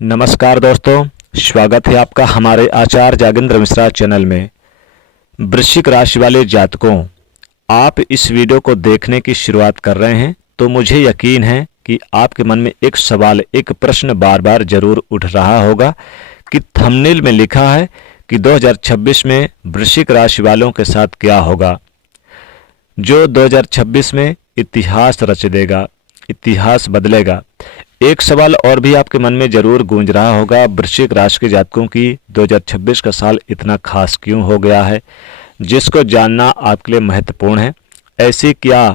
नमस्कार दोस्तों, स्वागत है आपका हमारे आचार्य जागेंद्र मिश्रा चैनल में। वृश्चिक राशि वाले जातकों, आप इस वीडियो को देखने की शुरुआत कर रहे हैं तो मुझे यकीन है कि आपके मन में एक सवाल, एक प्रश्न बार बार जरूर उठ रहा होगा कि थंबनेल में लिखा है कि 2026 में वृश्चिक राशि वालों के साथ क्या होगा, जो 2026 में इतिहास रच देगा, इतिहास बदलेगा। एक सवाल और भी आपके मन में जरूर गूंज रहा होगा, वृश्चिक राशि के जातकों की 2026 का साल इतना खास क्यों हो गया है, जिसको जानना आपके लिए महत्वपूर्ण है। ऐसी क्या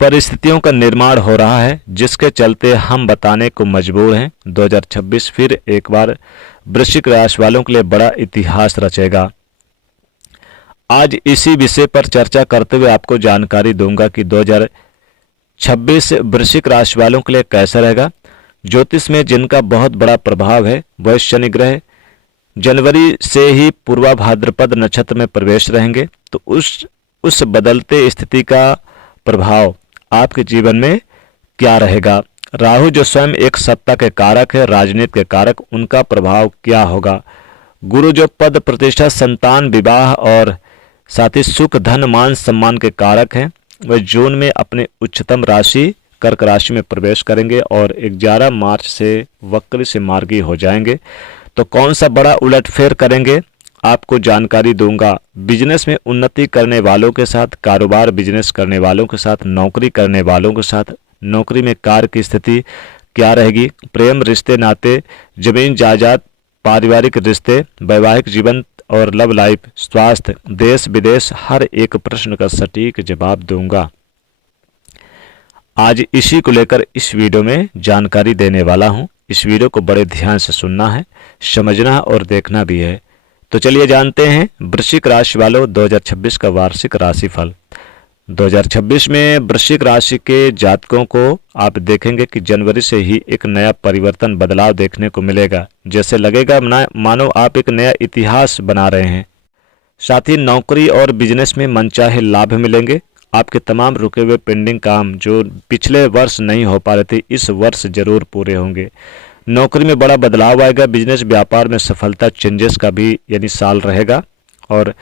परिस्थितियों का निर्माण हो रहा है जिसके चलते हम बताने को मजबूर हैं 2026 फिर एक बार वृश्चिक राशि वालों के लिए बड़ा इतिहास रचेगा। आज इसी विषय पर चर्चा करते हुए आपको जानकारी दूंगा कि 2026 वृश्चिक राशि वालों के लिए कैसा रहेगा। ज्योतिष में जिनका बहुत बड़ा प्रभाव है वह शनि ग्रह जनवरी से ही पूर्वा भाद्रपद नक्षत्र में प्रवेश रहेंगे, तो उस बदलते स्थिति का प्रभाव आपके जीवन में क्या रहेगा। राहु जो स्वयं एक सत्ता के कारक है, राजनीति के कारक, उनका प्रभाव क्या होगा। गुरु जो पद प्रतिष्ठा संतान विवाह और साथ ही सुख धन मान सम्मान के कारक हैं, वह जून में अपने उच्चतम राशि कर्क राशि में प्रवेश करेंगे और 11 मार्च से वक्र से मार्गी हो जाएंगे। तो कौन सा बड़ा उलटफेर करेंगे, आपको जानकारी दूंगा। बिजनेस में उन्नति करने वालों के साथ, कारोबार बिजनेस करने वालों के साथ, नौकरी करने वालों के साथ, नौकरी में कार्य की स्थिति क्या रहेगी, प्रेम रिश्ते नाते, जमीन जायदाद, पारिवारिक रिश्ते, वैवाहिक जीवन और लव लाइफ, स्वास्थ्य, देश विदेश, हर एक प्रश्न का सटीक जवाब दूंगा। आज इसी को लेकर इस वीडियो में जानकारी देने वाला हूं। इस वीडियो को बड़े ध्यान से सुनना है, समझना और देखना भी है। तो चलिए जानते हैं वृश्चिक राशि वालों 2026 का वार्षिक राशिफल। 2026 में वृश्चिक राशि के जातकों को आप देखेंगे कि जनवरी से ही एक नया परिवर्तन, बदलाव देखने को मिलेगा। जैसे लगेगा मानो आप एक नया इतिहास बना रहे हैं। साथ ही नौकरी और बिजनेस में मनचाहे लाभ मिलेंगे। आपके तमाम रुके हुए पेंडिंग काम जो पिछले वर्ष नहीं हो पा रहे थे, इस वर्ष जरूर पूरे होंगे। नौकरी में बड़ा बदलाव आएगा। बिजनेस व्यापार में सफलता, चेंजेस का भी यानी साल रहेगा। और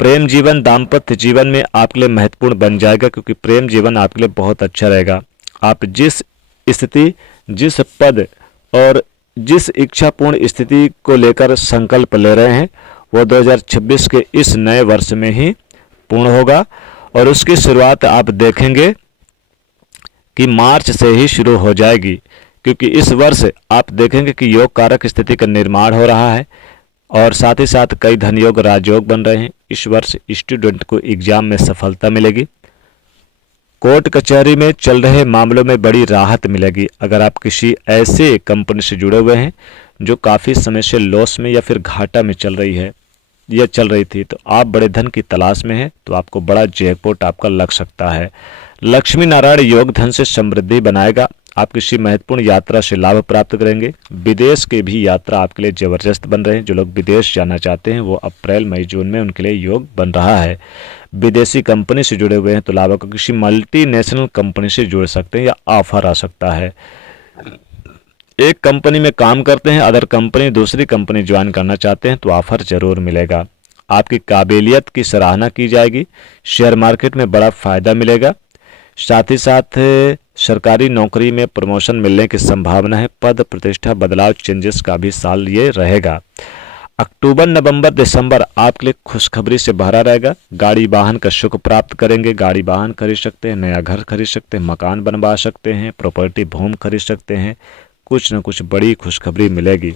प्रेम जीवन, दाम्पत्य जीवन में आपके लिए महत्वपूर्ण बन जाएगा, क्योंकि प्रेम जीवन आपके लिए बहुत अच्छा रहेगा। आप जिस स्थिति, जिस पद और जिस इच्छापूर्ण स्थिति को लेकर संकल्प ले रहे हैं, वो 2026 के इस नए वर्ष में ही पूर्ण होगा। और उसकी शुरुआत आप देखेंगे कि मार्च से ही शुरू हो जाएगी, क्योंकि इस वर्ष आप देखेंगे कि योग कारक स्थिति का निर्माण हो रहा है और साथ ही साथ कई धन योग, राजयोग बन रहे हैं। इस वर्ष स्टूडेंट को एग्जाम में सफलता मिलेगी। कोर्ट कचहरी में चल रहे मामलों में बड़ी राहत मिलेगी। अगर आप किसी ऐसे कंपनी से जुड़े हुए हैं जो काफ़ी समय से लॉस में या फिर घाटा में चल रही है या चल रही थी, तो आप बड़े धन की तलाश में हैं, तो आपको बड़ा जैकपॉट आपका लग सकता है। लक्ष्मी नारायण योग धन से समृद्धि बनाएगा। आप किसी महत्वपूर्ण यात्रा से लाभ प्राप्त करेंगे। विदेश के भी यात्रा आपके लिए जबरदस्त बन रहे हैं। जो लोग विदेश जाना चाहते हैं वो अप्रैल मई जून में उनके लिए योग बन रहा है। विदेशी कंपनी से जुड़े हुए हैं तो लाभ का किसी मल्टीनेशनल कंपनी से जुड़ सकते हैं या ऑफर आ सकता है। एक कंपनी में काम करते हैं, अदर कंपनी दूसरी कंपनी ज्वाइन करना चाहते हैं तो ऑफर जरूर मिलेगा। आपकी काबिलियत की सराहना की जाएगी। शेयर मार्केट में बड़ा फायदा मिलेगा। साथ ही साथ सरकारी नौकरी में प्रमोशन मिलने की संभावना है। पद प्रतिष्ठा बदलाव, चेंजेस का भी साल ये रहेगा। अक्टूबर नवंबर दिसंबर आपके लिए खुशखबरी से भरा रहेगा। गाड़ी वाहन का सुख प्राप्त करेंगे। गाड़ी वाहन खरीद सकते हैं, नया घर खरीद सकते हैं, मकान बनवा सकते हैं, प्रॉपर्टी भूमि खरीद सकते हैं। कुछ न कुछ बड़ी खुशखबरी मिलेगी।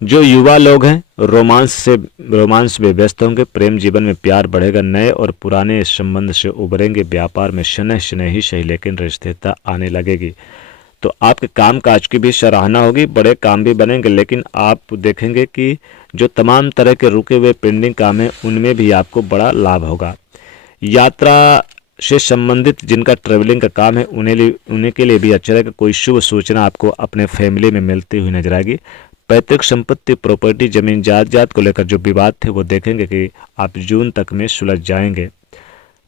जो युवा लोग हैं रोमांस में व्यस्त होंगे। प्रेम जीवन में प्यार बढ़ेगा। नए और पुराने संबंध से उभरेंगे। व्यापार में शनह शनह ही सही लेकिन रिश्तेता आने लगेगी। तो आपके कामकाज की भी सराहना होगी। बड़े काम भी बनेंगे, लेकिन आप देखेंगे कि जो तमाम तरह के रुके हुए पेंडिंग काम हैं उनमें भी आपको बड़ा लाभ होगा। यात्रा से संबंधित जिनका ट्रेवलिंग का काम है उन्हें के लिए भी अच्छा रहेगा। कोई शुभ सूचना आपको अपने फैमिली में मिलती हुई नजर आएगी। पैतृक संपत्ति, प्रॉपर्टी, जमीन जायदाद को लेकर जो विवाद थे वो देखेंगे कि आप जून तक में सुलझ जाएंगे।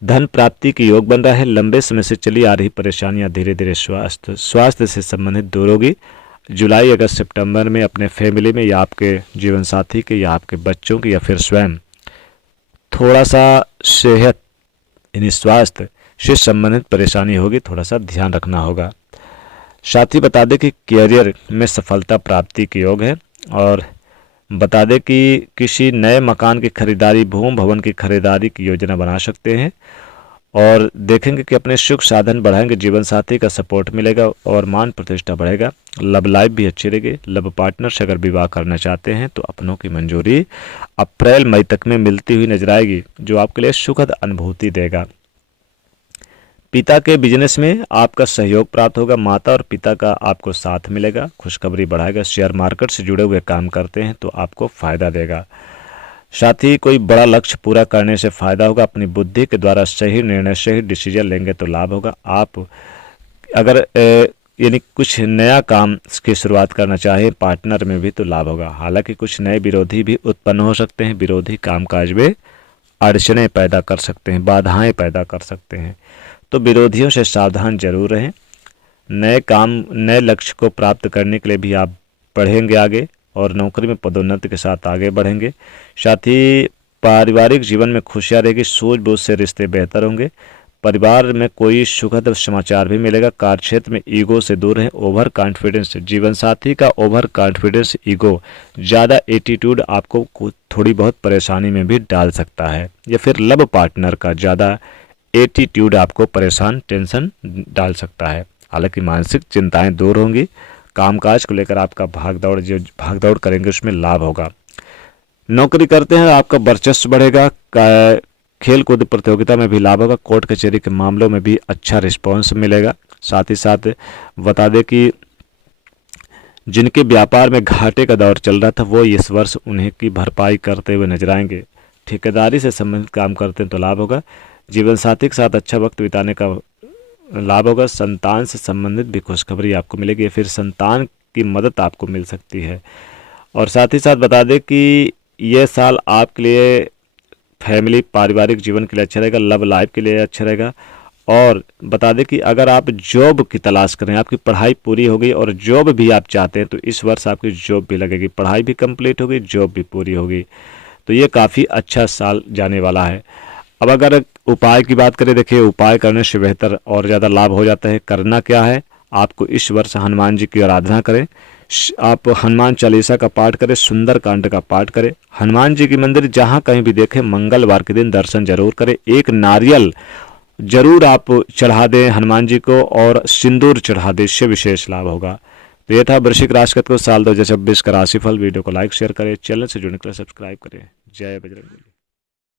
धन प्राप्ति की योग बन रहा है। लंबे समय से चली आ रही परेशानियां धीरे धीरे स्वास्थ्य से संबंधित दूर होगी। जुलाई अगस्त सितंबर में अपने फैमिली में या आपके जीवन साथी के या आपके बच्चों के या फिर स्वयं थोड़ा सा सेहत यानी स्वास्थ्य से संबंधित परेशानी होगी, थोड़ा सा ध्यान रखना होगा। साथ ही बता दें कि करियर में सफलता प्राप्ति के योग है और बता दें कि किसी नए मकान की खरीदारी, भूमि भवन की खरीदारी की योजना बना सकते हैं और देखेंगे कि अपने सुख साधन बढ़ाएंगे, जीवन साथी का सपोर्ट मिलेगा और मान प्रतिष्ठा बढ़ेगा। लव लाइफ भी अच्छी रहेगी। लव पार्टनर से अगर विवाह करना चाहते हैं तो अपनों की मंजूरी अप्रैल मई तक में मिलती हुई नजर आएगी, जो आपके लिए सुखद अनुभूति देगा। पिता के बिजनेस में आपका सहयोग प्राप्त होगा। माता और पिता का आपको साथ मिलेगा, खुशखबरी बढ़ाएगा। शेयर मार्केट से जुड़े हुए काम करते हैं तो आपको फायदा देगा। साथ ही कोई बड़ा लक्ष्य पूरा करने से फायदा होगा। अपनी बुद्धि के द्वारा सही निर्णय, सही डिसीजन लेंगे तो लाभ होगा। आप अगर यानी कुछ नया काम की शुरुआत करना चाहे पार्टनर में भी तो लाभ होगा। हालांकि कुछ नए विरोधी भी उत्पन्न हो सकते हैं। विरोधी कामकाज में अड़चनें पैदा कर सकते हैं, बाधाएं पैदा कर सकते हैं, तो विरोधियों से सावधान जरूर रहें। नए काम, नए लक्ष्य को प्राप्त करने के लिए भी आप बढ़ेंगे आगे और नौकरी में पदोन्नति के साथ आगे बढ़ेंगे। साथ ही पारिवारिक जीवन में खुशियाँ रहेगी। सूझबूझ से रिश्ते बेहतर होंगे। परिवार में कोई सुखद समाचार भी मिलेगा। कार्यक्षेत्र में ईगो से दूर रहें। ओवर कॉन्फिडेंस, जीवन साथी का ओवर कॉन्फिडेंस, ईगो, ज़्यादा एटीट्यूड आपको थोड़ी बहुत परेशानी में भी डाल सकता है, या फिर लव पार्टनर का ज़्यादा एटीट्यूड आपको परेशान, टेंशन डाल सकता है। हालांकि मानसिक चिंताएं दूर होंगी। कामकाज को लेकर आपका भागदौड़ करेंगे उसमें लाभ होगा। नौकरी करते हैं आपका वर्चस्व बढ़ेगा। खेल कूद प्रतियोगिता में भी लाभ होगा। कोर्ट कचहरी के मामलों में भी अच्छा रिस्पॉन्स मिलेगा। साथ ही साथ बता दें कि जिनके व्यापार में घाटे का दौर चल रहा था वो इस वर्ष उन्हें की भरपाई करते हुए नजर आएंगे। ठेकेदारी से संबंधित काम करते हैं तो लाभ होगा। जीवन साथी के साथ अच्छा वक्त बिताने का लाभ होगा। संतान से संबंधित भी खुशखबरी आपको मिलेगी, फिर संतान की मदद आपको मिल सकती है। और साथ ही साथ बता दें कि ये साल आपके लिए फैमिली, पारिवारिक जीवन के लिए अच्छा रहेगा। लव लाइफ के लिए अच्छा रहेगा। और बता दें कि अगर आप जॉब की तलाश करें, आपकी पढ़ाई पूरी हो गई और जॉब भी आप चाहते हैं तो इस वर्ष आपकी जॉब भी लगेगी। पढ़ाई भी कंप्लीट होगी, जॉब भी पूरी होगी, तो ये काफ़ी अच्छा साल जाने वाला है। अब अगर उपाय की बात करें, देखिए उपाय करने से बेहतर और ज़्यादा लाभ हो जाता है। करना क्या है, आपको इस वर्ष हनुमान जी की आराधना करें। आप हनुमान चालीसा का पाठ करें, सुंदर कांड का पाठ करें। हनुमान जी की मंदिर जहाँ कहीं भी देखें मंगलवार के दिन दर्शन जरूर करें। एक नारियल जरूर आप चढ़ा दें हनुमान जी को और सिंदूर चढ़ा दें, इससे विशेष लाभ होगा। तो ये था वृश्चिक राशि को साल 2026 का राशिफल। वीडियो को लाइक शेयर करें, चैनल से जुड़ने के लिए सब्सक्राइब करें। जय बजरंग बली।